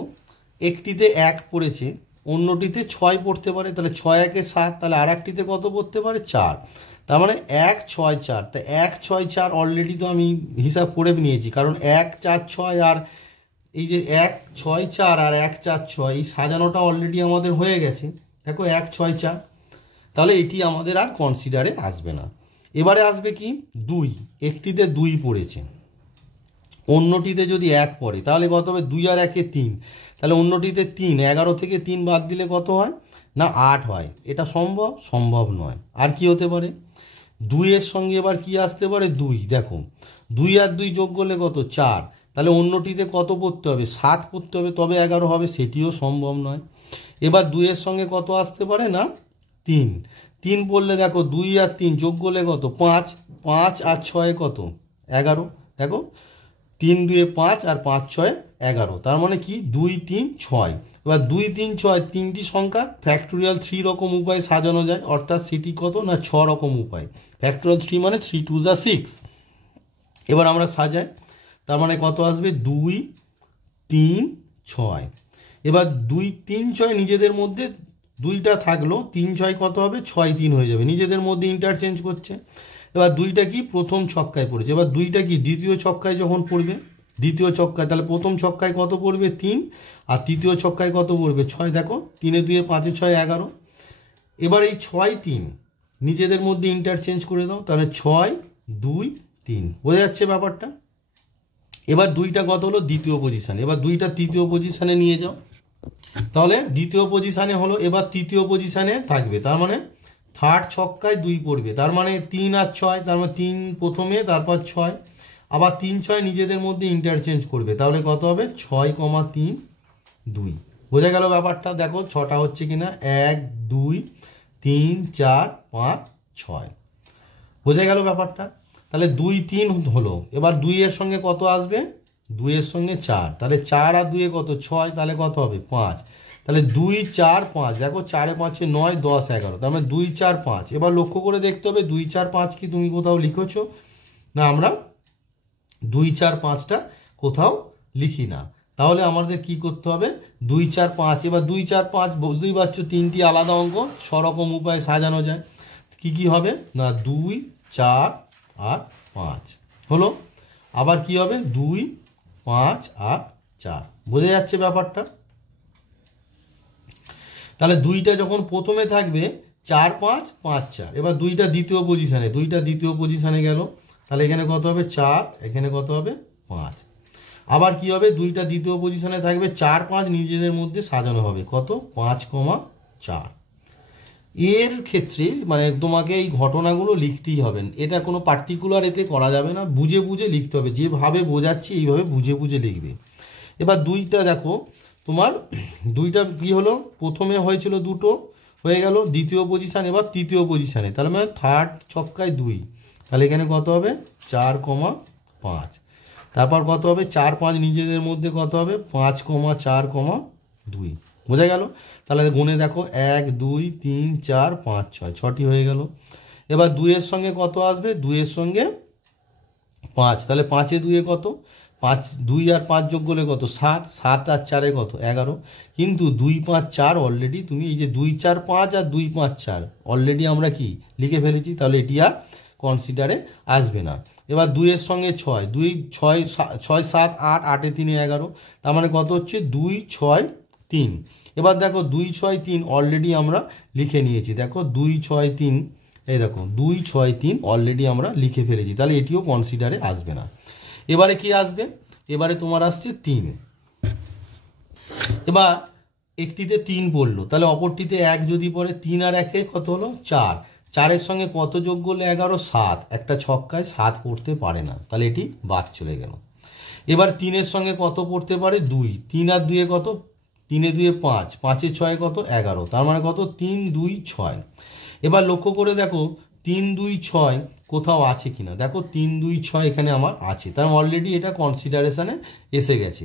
একটিতে 1 পড়েছে, অন্যটিতে 6 পড়তে পারে, তাহলে 6 একে 7, তাহলে আর একটিতে কত পড়তে পারে 4, তার মানে 1 6 4। তা 1 6 4 অলরেডি তো আমি হিসাব করে নিয়েছি, কারণ 1 4 6 আর এই যে 1 6 4 আর 1 4 6 এই সাজানোটা অলরেডি আমাদের হয়ে গেছে। দেখো 1 6 4, তাহলে এটি আমাদের আর কনসিডারে আসবে না। এবারে আসবে কি 2, একটিতে 2 পড়েছে, অন্যটিতে যদি 1 পড়ে তাহলে কত হবে 2 আর 1 3, তাহলে অন্যটিতে 3, 11 থেকে 3 বাদ দিলে কত হয় না 8 হয়। এটা সম্ভব? সম্ভব নয়। আর কি হতে পারে 2 এর সঙ্গে এবার কি আসতে পারে 2, দেখো 2 আর 2 যোগ করলে কত 4, তাহলে অন্যটিতে কত পড়তে হবে 7 পড়তে হবে, তবে 11 হবে, সেটিও সম্ভব নয়। এবার 2 এর সঙ্গে কত আসতে পারে না 3, 3 পড়লে দেখো 2 আর 3 যোগ করলে কত 5, 5 আর 6 কত 11, দেখো 3 2 5 আর 5 6 11, তার মানে কি 2 3 6। এবার 2 3 6 তিনটি সংখ্যা ফ্যাক্টোরিয়াল 3 রকম উপায়ে সাজানো যায়, অর্থাৎ সেটি কত না 6 রকম উপায়। ফ্যাক্টোরিয়াল 3 মানে 3 2 6। এবার আমরা সাজাই, তার মানে কত আসবে 2 3 6। এবার 2 3 6 নিজেদের মধ্যে 2টা থাকলো, 3 6 কত হবে 6 3 হয়ে যাবে, নিজেদের মধ্যে ইন্টারচেঞ্জ করছে। এবার 2টা কি প্রথম ছক্কায় পড়েছে, এবার 2টা কি দ্বিতীয় ছক্কায় যখন পড়বে, দ্বিতীয় ছক্কায়, তাহলে প্রথম ছক্কায় কত পড়বে 3, আর তৃতীয় ছক্কায় কত পড়বে 6, দেখো 3 2 5 6 11। এবার এই 6 3 নিজেদের মধ্যে ইন্টারচেঞ্জ করে দাও, তাহলে 6 2 3। বোঝা যাচ্ছে ব্যাপারটা। এবার 2টা কত হলো দ্বিতীয় পজিশানে, এবার 2টা তৃতীয় পজিশানে নিয়ে যাও, তাহলে দ্বিতীয় পজিশানে হলো, এবার তৃতীয় পজিশানে থাকবে, তার মানে থার্ড ছক্কায় 2 পড়বে, তার মানে 3 আর 6, তার মানে 3 প্রথমে, তারপর 6, আবার 3 6 নিজেদের মধ্যে ইন্টারচেঞ্জ করবে, তাহলে কত হবে 6 3 2। বোঝা গেল ব্যাপারটা। দেখো 6টা হচ্ছে কিনা 1 2 3 4 5 6। বোঝা গেল ব্যাপারটা। তাহলে 2 3 হলো, এবার 2 এর সঙ্গে কত আসবে 2 এর সঙ্গে 4, তাহলে 4 আর 2 কত 6, তাহলে কত হবে 5, তাহলে 2 4 5, দেখো 4 5 9 10 11, তার মানে 2 4 5। এবার লক্ষ্য করে দেখতে হবে 2 4 5 কি তুমি কোথাও লিখেছো না, আমরা 2 4 5টা কোথাও লিখি না, তাহলে আমাদের কি করতে হবে 2 4 5। এবার 2 4 5 বুঝতেই পারছো 3টি আলাদা অঙ্ক, সরকম উপায়ে সাজানো যায়। কি কি হবে না 2 4 আর 5 হলো, আবার কি হবে 2 5 আর 4। বোঝা যাচ্ছে ব্যাপারটা। তাহলে 2টা যখন প্রথমে থাকবে 4 5 5 4, এবার 2টা দ্বিতীয় পজিশানে, 2টা দ্বিতীয় পজিশানে গেল, তাহলে এখানে কত হবে 4, এখানে কত হবে 5। আবার কি হবে 2টা দ্বিতীয় পজিশানে থাকবে 4 5 নিজেদের মধ্যে সাজানো হবে, কত 5 4। এর ক্ষেত্রে মানে তোমাকে এই ঘটনাগুলো লিখতেই হবে, এটা কোনো পার্টিকুলার এতে করা যাবে না, বুঝে বুঝে লিখতে হবে, যেভাবে বোঝাচ্ছি এইভাবে বুঝে বুঝে লিখবে। এবার 2টা দেখো তোমার 2টা কি হলো, প্রথমে হয়েছিল 2টো হয়ে গেল দ্বিতীয় পজিশান, এবার তৃতীয় পজিশানে, তাহলে মানে থার্ড ছক্কায় 2, তাহলে এখানে কত হবে 4 5। তারপর কত হবে 4 5 নিজেদের মধ্যে কত হবে 5 4 2। বোঝা গেল। তাহলে গুণে দেখো 1 2 3 4 5 6, 6টি হয়ে গেল। এবার 2 এর সঙ্গে কত আসবে 2 এর সঙ্গে 5, তাহলে 5 এ 2 কত 5, 2 আর 5 যোগ করলে কত 7, 7 আর 4 কত 11, কিন্তু 2 5 4 অলরেডি তুমি এই যে 2 4 5 আর 2 5 4 অলরেডি আমরা কি লিখে ফেলেছি, তাহলে এটি আর কনসিডারে আসবে না। এবার 2 এর সঙ্গে 6, 2 6 6 7 8, 8 এ 3 11, তার মানে কত হচ্ছে 2 6 3। এবার দেখো 2 6 3 অলরেডি আমরা লিখে নিয়েছি, দেখো 2 6 3, এই দেখো 2 6 3 অলরেডি আমরা লিখে ফেলেছি, তাহলে এটিও কনসিডারে আসবে না। এবারে কি আসবে, এবারে তোমার আসছে 3। এবার একটিতে 3 পড়লো, তাহলে অপরটিতে 1 যদি পড়ে, 3 আর 1 কত হলো 4, 4-এর সঙ্গে কত যোগ করলে 11 7, একটা ছক্কায় 7 পড়তে পারে না, তাহলে এটি বাদ চলে গেল। এবার 3-এর সঙ্গে কত পড়তে পারে 2, 3 আর 2 কত, 3 2 5, 5 6 কত 11, তার মানে কত 3 2 6। এবার লক্ষ্য করে দেখো 3 2 6 কোথাও আছে কিনা, দেখো 3 2 6 এখানে আমার আছে, তার অলরেডি এটা কনসিডারেশনে এসে গেছে।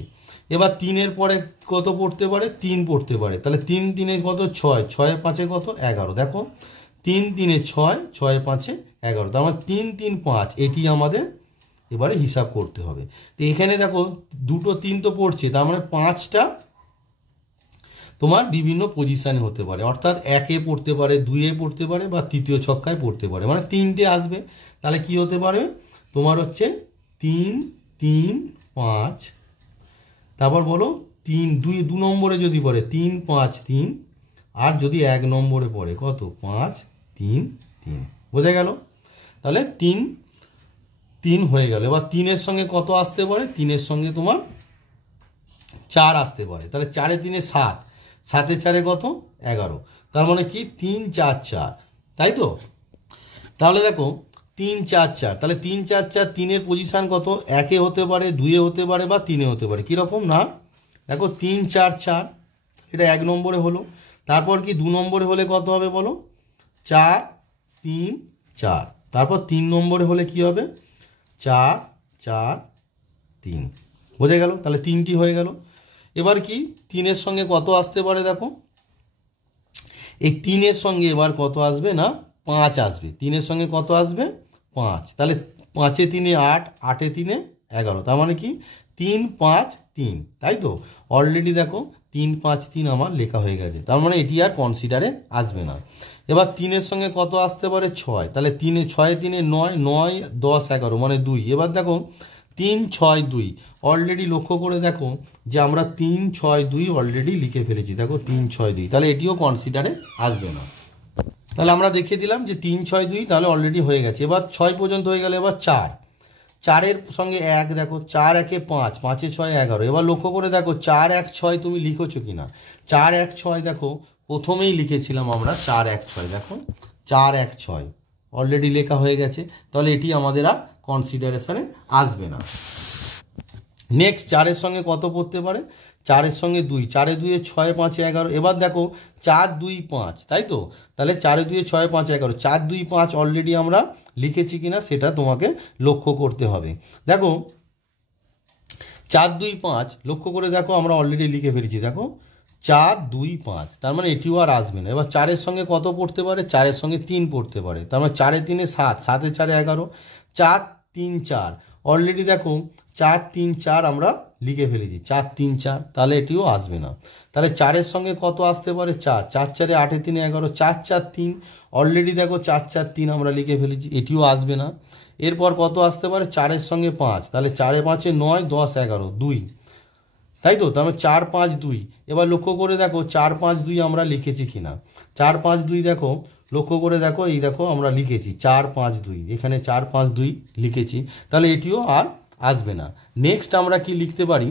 এবার 3-এর পরে কত পড়তে পারে 3 পড়তে পারে, তাহলে 3 3 কত 6, 6 5 কত 11, দেখো 3 3 6, 6 5 11, তার মানে 3 3 5, এটি আমাদের এবারে হিসাব করতে হবে। তো এখানে দেখো দুটো 3 তো পড়ছে, তার মানে 5টা তোমার বিভিন্ন পজিশানে হতে পারে, অর্থাৎ 1-এ পড়তে পারে, 2-এ পড়তে পারে, বা তৃতীয় ছক্কায় পড়তে পারে, মানে 3টে আসবে। তাহলে কি হতে পারে তোমার হচ্ছে 3 3 5, তারপর বলো 3 2 নম্বরে যদি পড়ে 3 5 3, আর যদি 1 নম্বরে পড়ে কত 5 3 3, বোঝা গেল? তাহলে 3 3 হয়ে গেল। এবার 3-এর সঙ্গে কত আসতে পারে, 3-এর সঙ্গে তোমার 4 আসতে পারে, তাহলে 4 3 7, 7 4 কত 11, তার মানে কি 3 4 4, তাই তো? তাহলে দেখো 3 4 4, তাহলে 3 4 4, 3-এর পজিশান কত, 1-এ হতে পারে, 2-এ হতে পারে, বা 3-এ হতে পারে। কীরকম না, দেখো 3 4 4, এটা 1 নম্বরে হলো। তারপর কি 2 নম্বরে হলে কত হবে বলো, 4 3 4, তারপর 3 নম্বরে হলে কি হবে 4 4 3, বোঝা গেল? তাহলে 3টি হয়ে গেল। এবার কি 3-এর সঙ্গে কত আসতে পারে, দেখো এই 3-এর সঙ্গে এবার কত আসবে না 5 আসবে, 3-এর সঙ্গে কত আসবে 5, তাহলে 5-এ 3 8, 8-এ 3 11, তার মানে কি 3 5 3, তাই তো? অলরেডি দেখো 3 5 3 আমার লেখা হয়ে গেছে, তার মানে এটি আর কনসিডারে আসবে না। এবার 3-এর সঙ্গে কত আসতে পারে 6, তাহলে 3-এ 6-এ 3 9 9 10 11, মানে 2। এবার দেখো 3 6 2, অলরেডি লক্ষ্য করে দেখো যে আমরা 3 6 2 অলরেডি লিখে ফেলেছি, দেখো 3 6 2, তাহলে এটিও কনসিডারে আসবে না। তাহলে আমরা দেখিয়ে দিলাম যে 3 6 2 তাহলে অলরেডি হয়ে গেছে। এবার 6 পর্যন্ত হয়ে গেলে এবার 4, 4-এর সঙ্গে 1, দেখো 4 1 5, 5 6 11, এবার লক্ষ্য করে দেখো 4 1 6 তুমি লিখেছো কিনা, 4 1 6 দেখো প্রথমেই লিখেছিলাম আমরা 4 1 6, দেখো 4 1 6 অলরেডি লেখা হয়ে গেছে, তাহলে এটি আমাদের আর কনসিডারেশনে আসবে না। নেক্সট 4-এর সঙ্গে কত পড়তে পারে, 4-এর সঙ্গে 2, 4 2 6 5 11, এবার দেখো 4 2 5, তাই তো? তাহলে 4 2 6 5 11, 4 2 5 অলরেডি আমরা লিখেছি কিনা সেটা তোমাকে লক্ষ্য করতে হবে। দেখো 4 2 5 লক্ষ্য করে দেখো আমরা অলরেডি লিখে ফেলেছি, দেখো 4 2 5, তার মানে এটিও আর আসবে না। এবার 4-এর সঙ্গে কত পড়তে পারে, 4-এর সঙ্গে 3 পড়তে পারে, তার মানে 4 3 7, 7 4 11, 4 3 4, অলরেডি দেখো 4 3 4 আমরা লিখে ফেলেছি, 4 3 4, তাহলে এটিও আসবে না। তাহলে 4-এর সঙ্গে কত আসতে পারে 4, 4 4 8 3 11, 4 4 3, অলরেডি দেখো 4 4 3 আমরা লিখে ফেলেছি, এটিও আসবে না। এরপর কত আসতে পারে 4-এর সঙ্গে 5, তাহলে 4 5 9 10 11 2, তাই তো? তাহলে 4 5 2, এবার লক্ষ্য করে দেখো 4 5 2 আমরা লিখেছি কিনা, 4 5 2 দেখো লক্ষ্য করে দেখো, এই দেখো আমরা লিখেছি 4 5 2, এখানে 4 5 2 লিখেছি, তাহলে এটিও আর আসবে না। নেক্সট আমরা কি লিখতে পারি,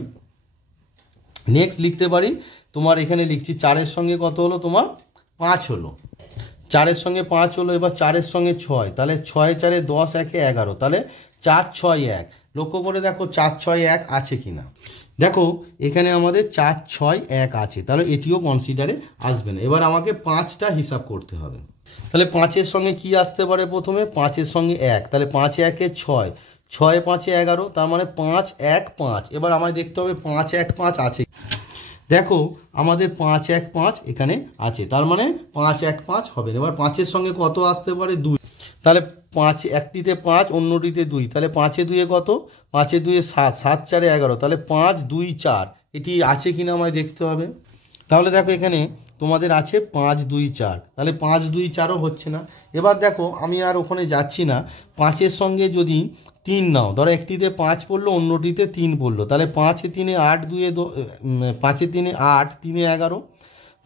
নেক্সট লিখতে পারি তোমার এখানে লিখছি 4-এর সঙ্গে কত হলো তোমার 5 হলো, 4-এর সঙ্গে 5 হলো। এবার 4-এর সঙ্গে 6, তাহলে 6 4 10 1 11, তাহলে 4 6 1, লক্ষ্য করে দেখো 4 6 1 আছে কিনা, দেখো এখানে আমাদের 4 6 1 আছে, তাহলে এটিও কনসিডারে আসবে না। এবার আমাকে 5টা হিসাব করতে হবে, তাহলে 5-এর সঙ্গে কি আসতে পারে প্রথমে, 5-এর সঙ্গে 1, তাহলে 5 1 6, 6 5 11, তার মানে 5 1 5, এবার আমায় দেখতে হবে 5 1 5 আছে, দেখো আমাদের 5 1 5 এখানে আছে, তার মানে 5 1 5 হবে। এবার 5-এর সঙ্গে কত আসতে পারে 2, তাহলে 5 একটিতে 5 অন্যটিতে 2, তাহলে 5-এ 2 কত, 5-এ 2 7, 7 4 11, তাহলে 5 2 4, এটি আছে কিনা আমায় দেখতে হবে। তাহলে দেখো এখানে তোমাদের আছে 5 2 4, তাহলে 5 2 4ও হচ্ছে না। এবার দেখো আমি আর ওখানে যাচ্ছি না, 5-এর সঙ্গে যদি 3 নাও, ধরো একটিতে 5 পড়লো অন্যটিতে 3 পড়লো, তাহলে 5 3 8 2 5 3 8 3 11,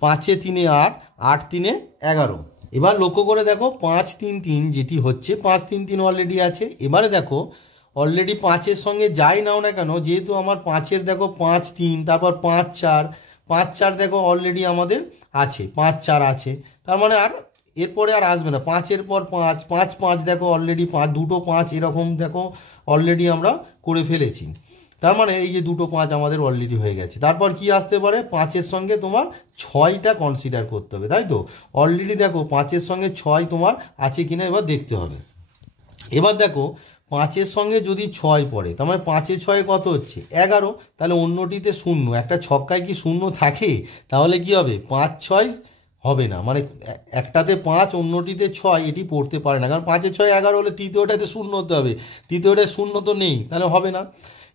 5 3 8 8 3 11, এবার লক্ষ্য করে দেখো 5 3 3 যেটি হচ্ছে 5 3 3 অলরেডি আছে। এবারে দেখো অলরেডি 5-এর সঙ্গে যাই নাও না কেন, যেহেতু আমার 5-এর দেখো 5 3, তারপর 5 4, 5 4 দেখো অলরেডি আমাদের আছে, 5 4 আছে, তার মানে আর এরপরে আর আসবে না। 5-এর পর 5 5 5 দেখো অলরেডি 5 দুটো 5 এরকম দেখো অলরেডি আমরা করে ফেলেছি। তার মানে এই যে দুটো 5 আমাদের অলরেডি হয়ে গেছে। তারপর কি আসতে পারে, 5-এর সঙ্গে তোমার 6টা কনসিডার করতে হবে, তাই তো? অলরেডি দেখো 5-এর সঙ্গে 6 তোমার আছে কিনা এবার দেখতে হবে। এবার দেখো 5-এর সঙ্গে যদি 6 পড়ে, তার মানে 5-এ 6 কত হচ্ছে 11, তাহলে অন্যটিতে 0, একটা ছক্কায় কি 0 থাকে? তাহলে কি হবে, 5-6 হবে না, মানে একটাতে 5 অন্যটিতে 6 এটি পড়তে পারে না, কারণ 5-এ 6 11 হলে তৃতীয়টাতে 0 হতে হবে, তৃতীয়টায় 0 তো নেই, তাহলে হবে না।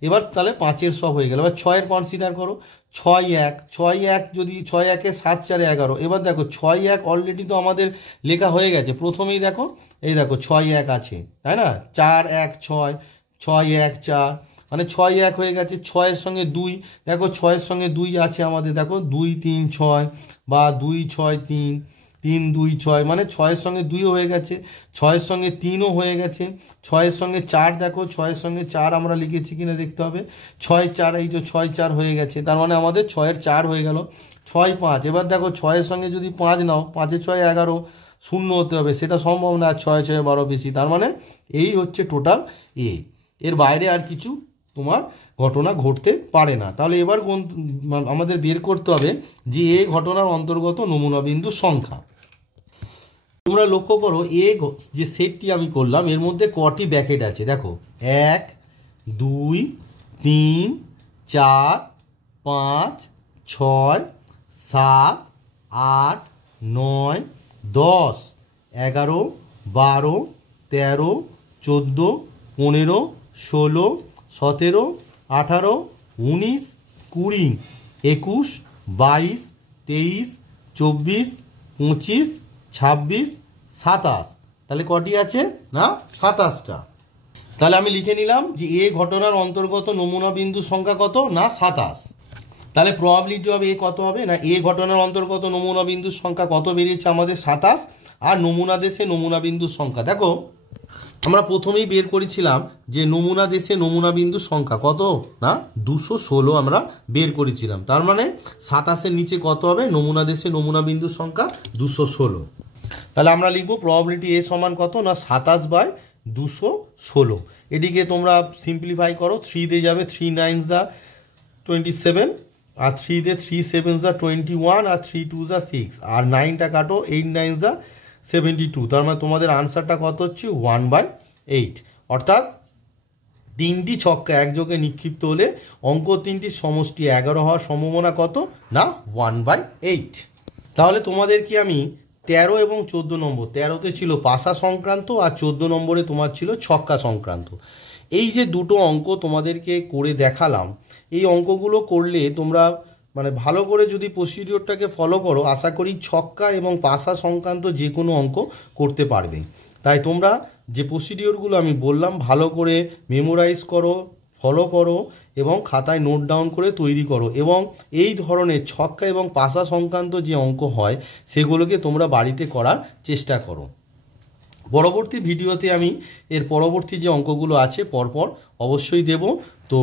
এবার তাহলে 5-এর সব হয়ে গেল। এবার 6-এর কনসিডার করো, 6-1 যদি 6-1-এ 7-4 11। এবার দেখো 6-1 অলরেডি তো আমাদের লেখা হয়ে গেছে, প্রথমেই দেখো এই দেখো 6-1 আছে, তাই না? 4-1-6, 6-1-4, মানে 6-1 হয়ে গেছে। 6-এর সঙ্গে 2, দেখো 6-এর সঙ্গে 2 আছে আমাদের, দেখো 2-3-6 বা 2-6-3, 3-2-6, মানে 6-এর সঙ্গে 2ও হয়ে গেছে, 6-এর সঙ্গে 3ও হয়ে গেছে, 6-এর সঙ্গে 4, দেখো 6-এর সঙ্গে 4 আমরা লিখেছি কিনা দেখতে হবে, 6-4, এই যে 6-4 হয়ে গেছে, তার মানে আমাদের 6-এর 4 হয়ে গেল। 6-5, এবার দেখো 6-এর সঙ্গে যদি 5 নাও, 5-এ 6 11, 0 হতে হবে, সেটা সম্ভব না, 6-6 12 বেশি, তার মানে এই হচ্ছে টোটাল এর বাইরে আর কিছু তোমার ঘটনা ঘটতে পারে না। তাহলে এবার আমাদের বের করতে হবে যে এ ঘটনার অন্তর্গত নমুনা বিন্দুর সংখ্যা। তোমরা লক্ষ্য করো যে সেটটি আমি করলাম এর মধ্যে কটি ব্র্যাকেট আছে, দেখো 1 2 3 4 5 6 7 8 9 10 11 12 13 14 15 16 17 18 19 20 21 22 23 24 25 26 27, তাহলে কটি আছে না 27টা। তাহলে আমি লিখে নিলাম যে এ ঘটনার অন্তর্গত নমুনা বিন্দুর সংখ্যা কত না 27। তাহলে প্রবাবিলিটি হবে এ কত হবে না এ ঘটনার অন্তর্গত নমুনা বিন্দুর সংখ্যা কত বেরিয়েছে আমাদের 27, আর নমুনা দেশে নমুনা বিন্দুর সংখ্যা দেখো আমরা প্রথমেই বের করেছিলাম যে নমুনা দেশে নমুনা বিন্দুর সংখ্যা কত না 216 আমরা বের করেছিলাম, তার মানে 27-এর নিচে কত হবে, নমুনা দেশে নমুনা বিন্দুর সংখ্যা 216। তাহলে আমরা লিখব প্রবাবিলিটি এ সমান কত না 27/216। এটিকে তোমরা সিম্পলিফাই করো, 3 দিয়ে যাবে, 3 9 যা 27, আর 3 দিয়ে 3 7 যা 21, আর 3 2 যা 6, আর 9টা কাটো, 8 9 যা 72, তার মানে তোমাদের আনসারটা কত হচ্ছে 1/8। অর্থাৎ 3টি ছক্কা একযোগে নিক্ষিপ্ত হলে অঙ্ক 3টির সমষ্টি 11 হওয়ার সম্ভাবনা কত না 1/8। তাহলে তোমাদেরকে আমি 13 এবং 14 নম্বর, 13তে ছিল পাশা সংক্রান্ত আর 14 নম্বরে তোমার ছিল ছক্কা সংক্রান্ত, এই যে দুটো অঙ্ক তোমাদেরকে করে দেখালাম, এই অঙ্কগুলো করলে তোমরা মানে ভালো করে যদি প্রসিডিওরটাকে ফলো করো, আশা করি ছক্কা এবং পাশা সংক্রান্ত যে কোনো অঙ্ক করতে পারবে। তাই তোমরা যে প্রসিডিওরগুলো আমি বললাম ভালো করে মেমোরাইজ করো, ফলো করো এবং খাতায় নোট ডাউন করে তৈরি করো, এবং এই ধরনের ছক্কা এবং পাশা সংক্রান্ত যে অঙ্ক হয় সেগুলোকে তোমরা বাড়িতে করার চেষ্টা করো। পরবর্তী ভিডিওতে আমি এর পরবর্তী যে অঙ্কগুলো আছে পরপর অবশ্যই দেব, তো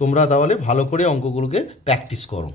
তোমরা তাহলে ভালো করে অঙ্কগুলোকে প্র্যাকটিস করো।